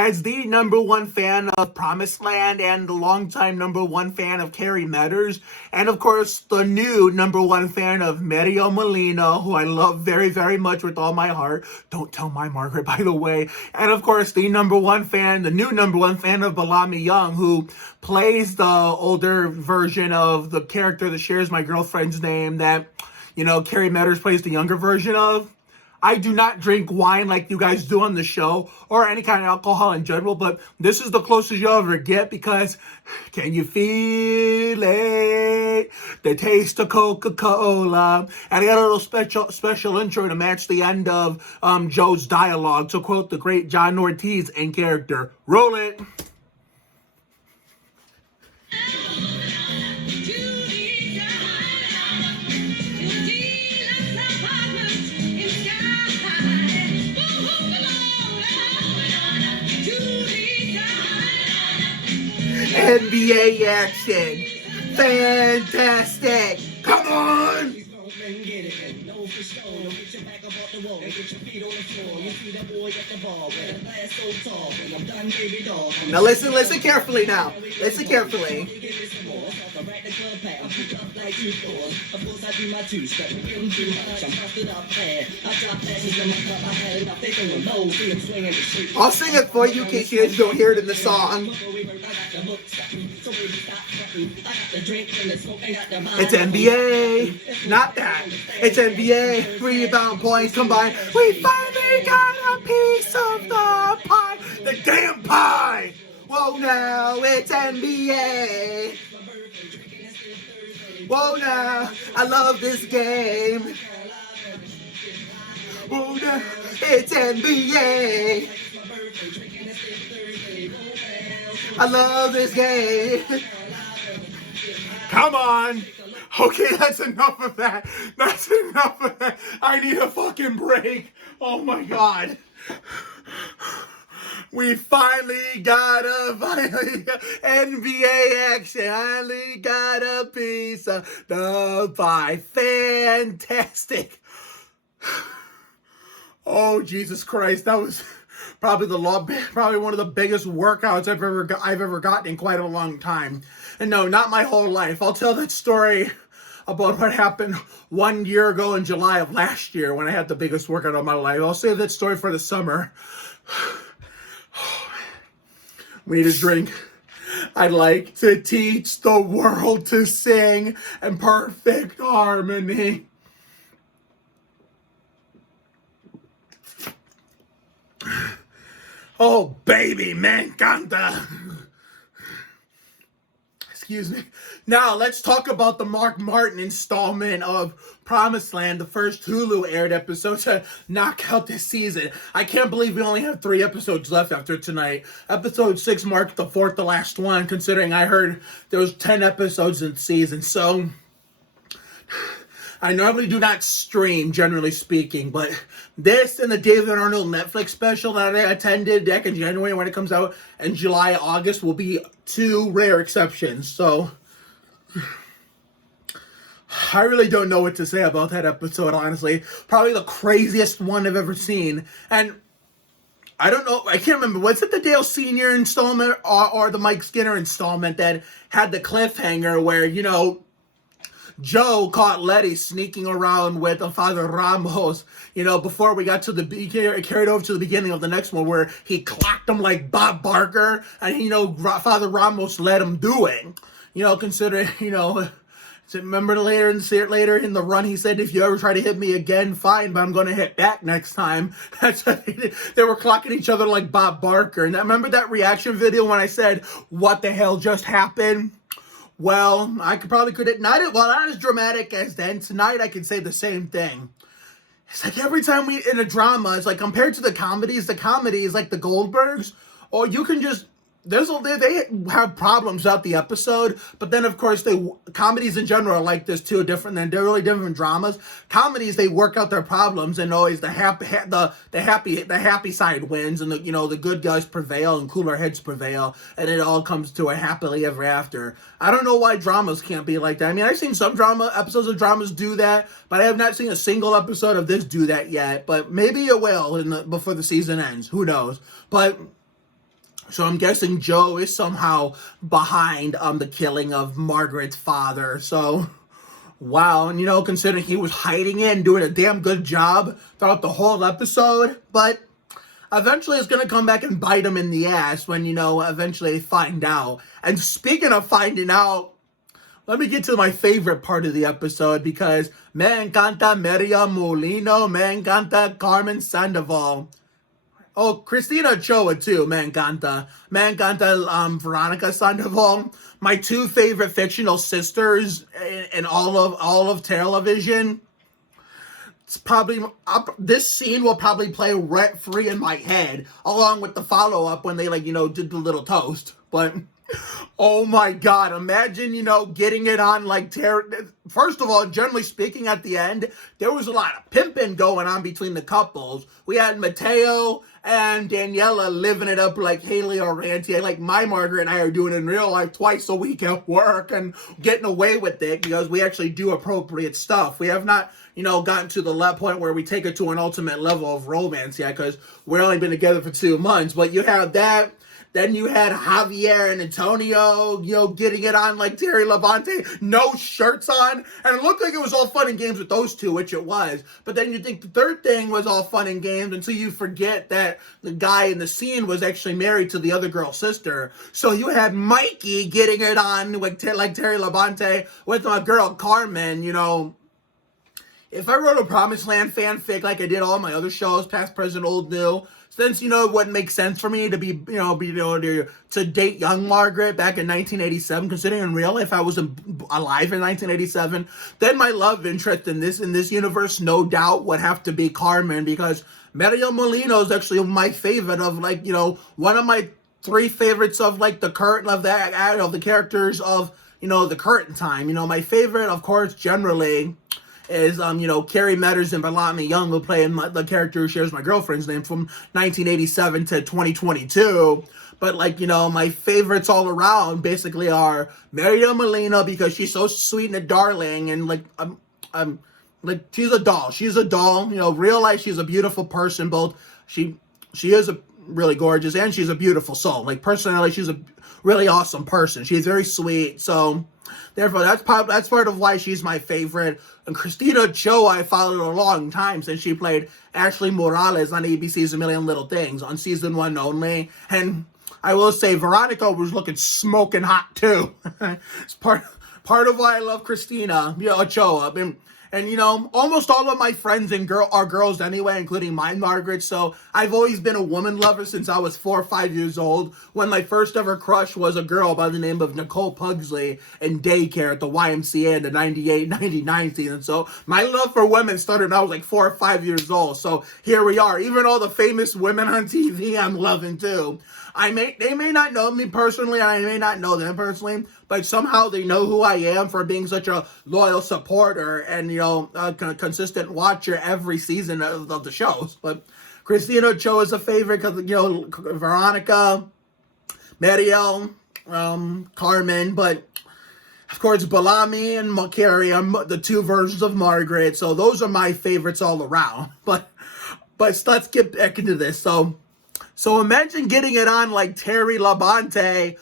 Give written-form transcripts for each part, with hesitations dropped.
as the #1 fan of Promised Land and the longtime #1 fan of Carrie Metters, and of course the new #1 fan of Mario Molina, who I love very, very much with all my heart. Don't tell my Margaret, by the way. And of course the #1 fan, the new #1 fan of Bellamy Young, who plays the older version of the character that shares my girlfriend's name that, Carrie Metters plays the younger version of. I do not drink wine like you guys do on the show, or any kind of alcohol in general, but this is the closest you'll ever get, because can you feel it? The taste of Coca-Cola. And I got a little special intro to match the end of Joe's dialogue, to quote the great John Ortiz in character. Roll it. NBA action. Fantastic. Come on. Now listen carefully now. Listen carefully. I'll sing it for you in case you guys don't hear it in the song. It's NBA, not that. It's NBA, rebound points combined. We finally got a piece of the pie, the damn pie. Whoa, now it's NBA. Whoa, now I love this game. Whoa, now it's NBA. I love this game. Come on. Okay, that's enough of that. That's enough of that. I need a fucking break. Oh my God. We finally got NBA action. Finally got a piece of the pie. Fantastic. Oh, Jesus Christ. That was probably one of the biggest workouts I've ever gotten in quite a long time. And no, not my whole life. I'll tell that story about what happened 1 year ago in July of last year when I had the biggest workout of my life. I'll save that story for the summer. We need a drink. I'd like to teach the world to sing in perfect harmony. Oh, baby, me encanta. Excuse me. Now, let's talk about the Mark Martin installment of Promised Land, the first Hulu aired episode to knock out this season. I can't believe we only have 3 episodes left after tonight. Episode 6 marked the 4th to last one, considering I heard there was 10 episodes in the season. So, I normally do not stream, generally speaking, but this and the David Arnold Netflix special that I attended back in January when it comes out, and July, August will be 2 rare exceptions. So, I really don't know what to say about that episode, honestly. Probably the craziest one I've ever seen. And I don't know, I can't remember, was it the Dale Sr. installment or the Mike Skinner installment that had the cliffhanger where, Joe caught Letty sneaking around with Father Ramos, before we got to carried over to the beginning of the next one where he clocked him like Bob Barker, and, Father Ramos let him do it. Considering, remember later in the run, he said, if you ever try to hit me again, fine, but I'm going to hit back next time. That's what they were clocking each other like Bob Barker. And I remember that reaction video when I said, what the hell just happened? Well, I not as dramatic as then. Tonight, I can say the same thing. It's like every time in a drama, it's like compared to the comedies like the Goldbergs, or you can just, they have problems throughout the episode, but then of course comedies in general are like this too, they're really different dramas. Comedies, they work out their problems, and always the happy side wins, and the good guys prevail and cooler heads prevail, and it all comes to a happily ever after. I don't know why dramas can't be like that. I mean, I've seen some episodes of dramas do that, but I have not seen a single episode of this do that yet. But maybe it will before the season ends. Who knows? But So I'm guessing Joe is somehow behind the killing of Margaret's father. So, wow. And, considering he was hiding it and doing a damn good job throughout the whole episode. But eventually it's going to come back and bite him in the ass when, eventually they find out. And speaking of finding out, let me get to my favorite part of the episode, because me encanta Miriam Molino, me encanta Carmen Sandoval. Oh, Christina Ochoa too, me encanta. Me encanta Veronica Sandoval. My two favorite fictional sisters in all of television. It's probably this scene will probably play rent free in my head, along with the follow up when they did the little toast. But oh my God, imagine, getting it on first of all, generally speaking, at the end, there was a lot of pimping going on between the couples. We had Mateo and Daniela living it up like Haley Orantier, like my Margaret and I are doing in real life twice a week at work and getting away with it because we actually do appropriate stuff. We have not, gotten to the point where we take it to an ultimate level of romance yet, because we've only been together for 2 months. But you have that. Then you had Javier and Antonio, getting it on like Terry Labonte, no shirts on. And it looked like it was all fun and games with those two, which it was. But then you think the third thing was all fun and games until you forget that the guy in the scene was actually married to the other girl's sister. So you had Mikey getting it on like Terry Labonte with my girl Carmen, If I wrote a Promised Land fanfic like I did all my other shows, past, present, old, new, since, it wouldn't make sense for me to to date young Margaret back in 1987, considering in real life I was alive in 1987, then my love interest in this universe, no doubt, would have to be Carmen, because Miriam Molino is actually my favorite of, one of my 3 favorites of, the current, of the characters of, the current time. My favorite, of course, generally is, Carrie Metters and Bellamy Young, will play the character who shares my girlfriend's name from 1987 to 2022. But, my favorites all around basically are Miriam Molina, because she's so sweet and a darling, and, she's a doll. She's a doll. Real life, she's a beautiful person. Both, she is a really gorgeous, and she's a beautiful soul. Personally, she's a really awesome person. She's very sweet, so therefore, that's part of why she's my favorite. And Christina Ochoa, I followed a long time since she played Ashley Morales on ABC's A Million Little Things on season 1 only. And I will say, Veronica was looking smoking hot too. It's part of why I love Christina Ochoa. And almost all of my friends are girls anyway, including my Margaret. So I've always been a woman lover since I was 4 or 5 years old, when my first ever crush was a girl by the name of Nicole Pugsley in daycare at the YMCA in the 98-99 season. So my love for women started when I was 4 or 5 years old. So here we are. Even all the famous women on TV, I'm loving too. They may not know me personally, I may not know them personally, but somehow they know who I am for being such a loyal supporter and, a consistent watcher every season of the shows. But Christina Ochoa is a favorite because, Veronica, Mariel, Carmen, but of course, Bellamy and Carrie are the 2 versions of Margaret. So those are my favorites all around. But let's get back into this. So imagine getting it on like Terry Labonte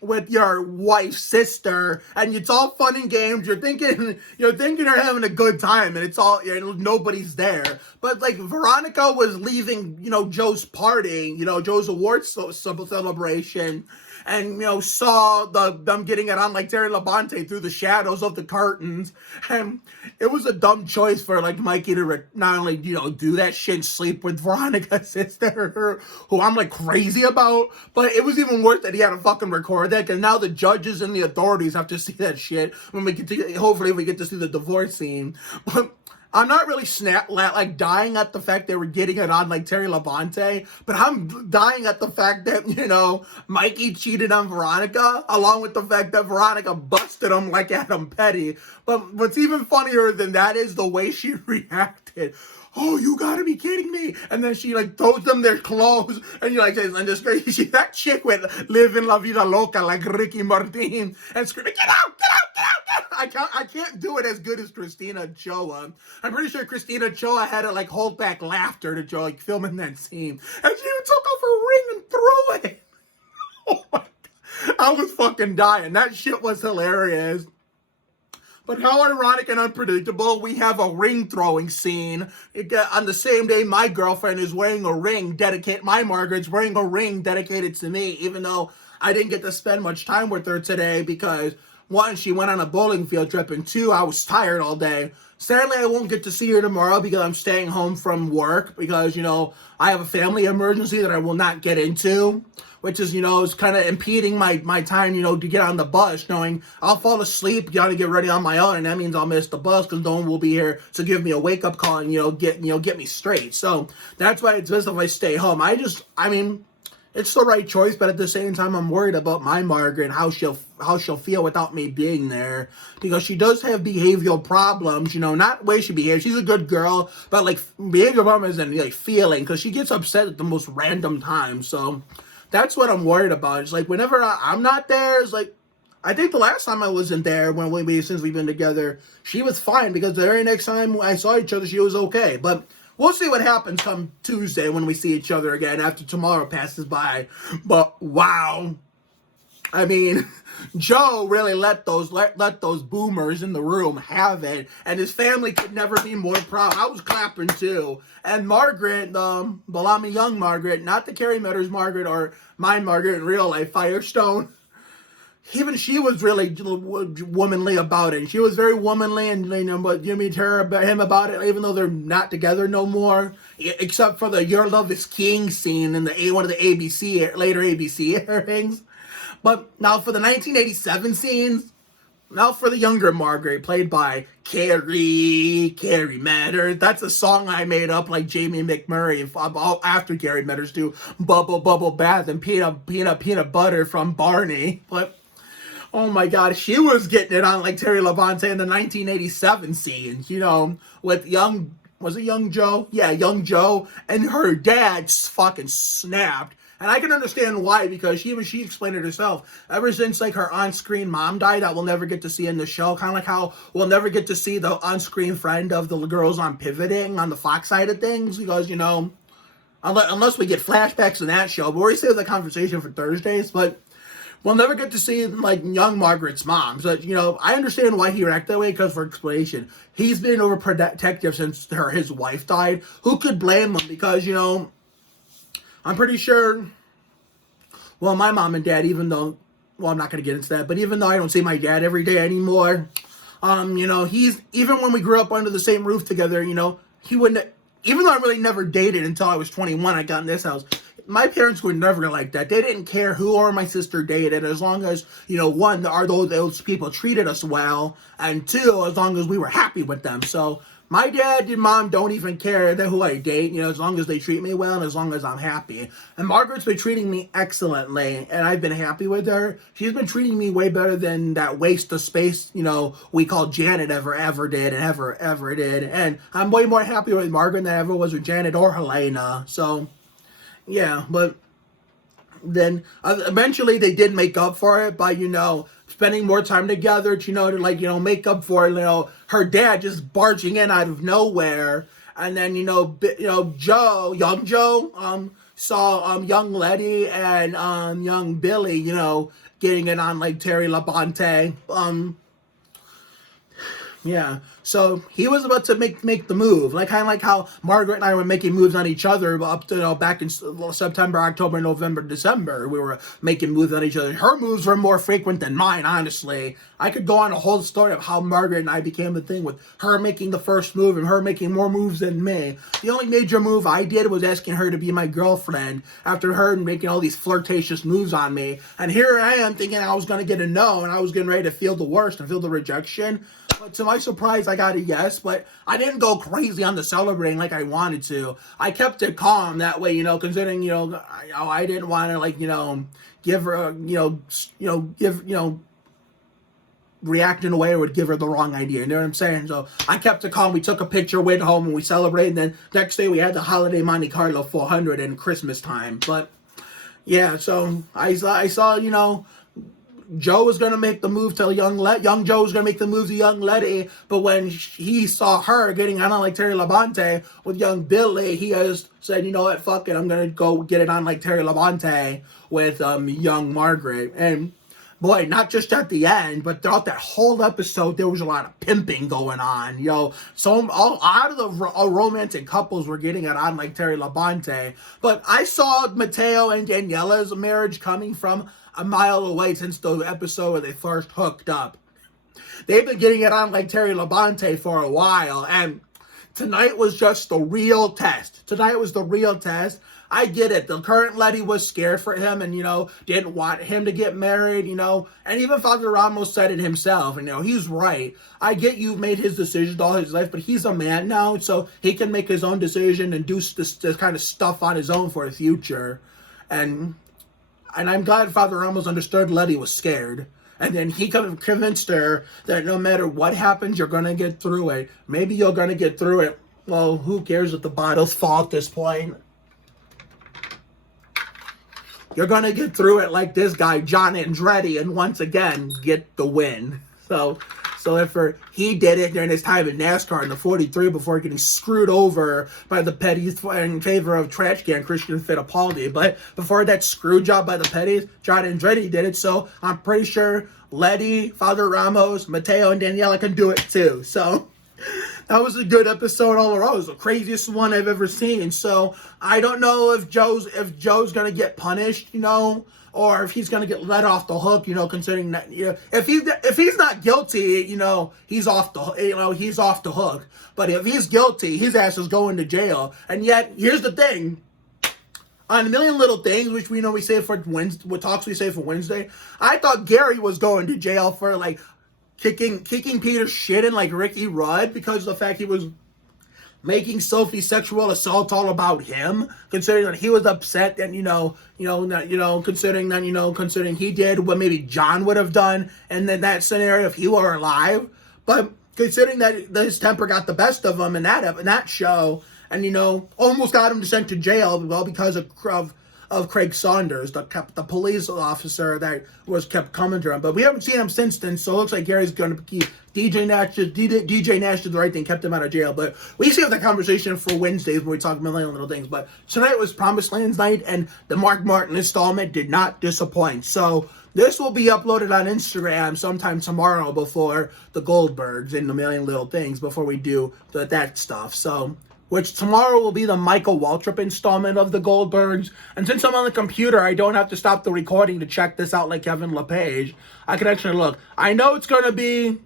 with your wife's sister, and it's all fun and games. You're thinking you're having a good time, and it's all, nobody's there. But Veronica was leaving, Joe's party, Joe's awards celebration, and saw them getting it on like Terry Labonte through the shadows of the curtains, and it was a dumb choice for Mikey to not only do that shit, sleep with Veronica's sister, who I'm crazy about, but it was even worse that he had to fucking record that, because now the judges and the authorities have to see that shit when hopefully we get to see the divorce scene. But I'm not really dying at the fact they were getting it on like Terry Labonte, but I'm dying at the fact that, Mikey cheated on Veronica, along with the fact that Veronica busted him like Adam Petty. But what's even funnier than that is the way she reacted. Oh, you gotta be kidding me. And then she throws them their clothes, and you're and that chick with Livin la Vida Loca like Ricky Martin, and screaming, get out, get out, get out, get out. I can't do it as good as Christina Ochoa. I'm pretty sure Christina Ochoa had to hold back laughter to filming that scene. And she took off her ring and threw I was fucking dying. That shit was hilarious. But how ironic and unpredictable, we have a ring throwing scene. On the same day my girlfriend is wearing a ring my Margaret's wearing a ring dedicated to me, even though I didn't get to spend much time with her today because, one, she went on a bowling field trip, and two, I was tired all day. Sadly, I won't get to see her tomorrow because I'm staying home from work because, I have a family emergency that I will not get into, which is, is kind of impeding my time, to get on the bus, knowing I'll fall asleep, got to get ready on my own, and that means I'll miss the bus because no one will be here to give me a wake-up call and, get me straight. So that's why it's best if I stay home. It's the right choice, but at the same time, I'm worried about my Margaret and how she'll feel without me being there, because she does have behavioral problems. Not the way she behaves. She's a good girl, but like behavioral problems and like feeling, because she gets upset at the most random times. So that's what I'm worried about. It's like whenever I'm not there, it's like I think the last time I wasn't there since we've been together, she was fine because the very next time I saw each other, she was okay. But we'll see what happens come Tuesday when we see each other again after tomorrow passes by. But wow. Joe really let those boomers in the room have it, and his family could never be more proud. I was clapping too. And Margaret, Balami young Margaret, not the Carrie Metters Margaret or my Margaret in real life, Firestone. Even she was really womanly about it. She was very womanly, and but Jimmy him about it, even though they're not together no more, except for the "Your Love Is King" scene in one of the later ABC airings. But now for the 1987 scenes, now for the younger Margaret, played by Carrie Metters. That's a song I made up like Jamie McMurray after Carrie Metters do Bubble Bath and peanut butter from Barney. But oh my God, she was getting it on like Terry Labonte in the 1987 scenes, with was it young Joe? Yeah, young Joe, and her dad just fucking snapped. And I can understand why, because she explained it herself. Ever since like her on-screen mom died, that we'll never get to see in the show. Kind of like how we'll never get to see the on-screen friend of the girls on Pivoting on the Fox side of things, because unless we get flashbacks in that show. But we're save the conversation for Thursdays. But we'll never get to see like young Margaret's mom. So I understand why he reacted that way, because for explanation, he's been overprotective since his wife died. Who could blame him? Because I'm pretty sure, well, my mom and dad, I'm not going to get into that, but even though I don't see my dad every day anymore, he's, even when we grew up under the same roof together, he wouldn't, even though I really never dated until I was 21, I got in this house, my parents were never like that. They didn't care who or my sister dated, as long as, one, those people treated us well, and two, as long as we were happy with them. So my dad and mom don't even care who I date, as long as they treat me well and as long as I'm happy. And Margaret's been treating me excellently, and I've been happy with her. She's been treating me way better than that waste of space, we call Janet ever did and ever did. And I'm way more happy with Margaret than I ever was with Janet or Helena. So, yeah, but then eventually they did make up for it by, spending more time together, to make up for it, her dad just barging in out of nowhere. And then, young Joe, saw, young Letty and, young Billy, getting it on like Terry Labonte. Yeah, so he was about to make the move, like kind of like how Margaret and I were making moves on each other up to back in September, October, November, December. We were making moves on each other. Her moves were more frequent than mine, honestly. I could go on a whole story of how Margaret and I became the thing, with her making the first move and her making more moves than me. The only major move I did was asking her to be my girlfriend after her making all these flirtatious moves on me. And here I am thinking I was going to get a no, and I was getting ready to feel the worst and feel the rejection. But to my surprise, I got a yes, but I didn't go crazy on the celebrating like I wanted to. I kept it calm that way, considering, I didn't want to, give her, react in a way that would give her the wrong idea. You know what I'm saying? So I kept it calm. We took a picture, went home, and we celebrated. And then next day we had the holiday Monte Carlo 400 and Christmas time. But yeah, so I saw, Joe was going to make the move to young Joe was going to make the move to young Letty, but when he saw her getting on like Terry Labonte with young Billy, he just said, you know what, fuck it, I'm going to go get it on like Terry Labonte with young Margaret. And boy, not just at the end, but throughout that whole episode, there was a lot of pimping going on. So all out of the romantic couples were getting it on, like Terry Labonte. But I saw Mateo and Daniela's marriage coming from a mile away since the episode where they first hooked up. They've been getting it on like Terry Labonte for a while, and tonight was just the real test. Tonight was the real test. I get it. The current Letty was scared for him and, didn't want him to get married, and even Father Ramos said it himself, and, he's right. I get you've made his decisions all his life, but he's a man now, so he can make his own decision and do this kind of stuff on his own for the future. And I'm glad Father Ramos understood Letty was scared. And then he convinced her that no matter what happens, you're going to get through it. Maybe you're going to get through it. Well, who cares if the bottles fall at this point? You're going to get through it like this guy, John Andretti, and once again, get the win. So if he did it during his time in NASCAR in the 43 before getting screwed over by the Petties in favor of trash can Christian Fittipaldi. But before that screw job by the Petties, John Andretti did it. So I'm pretty sure Letty, Father Ramos, Mateo, and Daniela can do it too. So that was a good episode all around. It was the craziest one I've ever seen. So I don't know if Joe's gonna get punished, or if he's gonna get let off the hook, considering that, if he's not guilty, he's off the hook. But if he's guilty, his ass is going to jail. And yet, here's the thing. On A Million Little Things, which we say for Wednesday, what talks we say for Wednesday, I thought Gary was going to jail for like kicking Peter's shit in like Ricky Rudd because of the fact he was making Sophie sexual assault all about him, considering that he was upset that considering he did what maybe John would have done, and then that scenario if he were alive. But considering that his temper got the best of him in that show, and almost got him sent to jail, well, because of Craig Saunders, the police officer that kept coming to him. But we haven't seen him since then, so it looks like Gary's going to keep DJ Nash did the right thing, kept him out of jail. But we save that conversation for Wednesdays when we talk Million Little Things. But tonight was Promised Land's night, and the Mark Martin installment did not disappoint. So this will be uploaded on Instagram sometime tomorrow before the Goldbergs and the Million Little Things, before we do that stuff. So, which tomorrow will be the Michael Waltrip installment of the Goldbergs. And since I'm on the computer, I don't have to stop the recording to check this out like Kevin LePage. I can actually look. I know it's going to be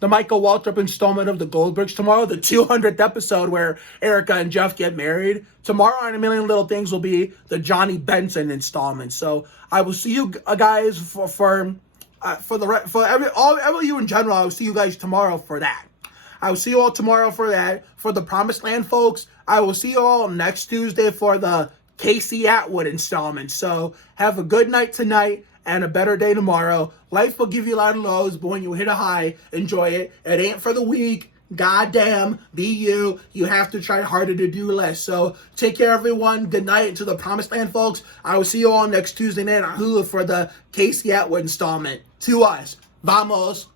the Michael Waltrip installment of the Goldbergs tomorrow, the 200th episode where Erica and Jeff get married. Tomorrow on A Million Little Things will be the Johnny Benson installment. So I will see you guys for all you in general. I will see you guys tomorrow for that. I will see you all tomorrow for that. For the Promised Land folks, I will see you all next Tuesday for the Casey Atwood installment. So have a good night tonight and a better day tomorrow. Life will give you a lot of lows, but when you hit a high, enjoy it. It ain't for the weak. Goddamn, be you. You have to try harder to do less. So take care, everyone. Good night to the Promised Land folks. I will see you all next Tuesday night on Hulu for the Casey Atwood installment. To us. Vamos.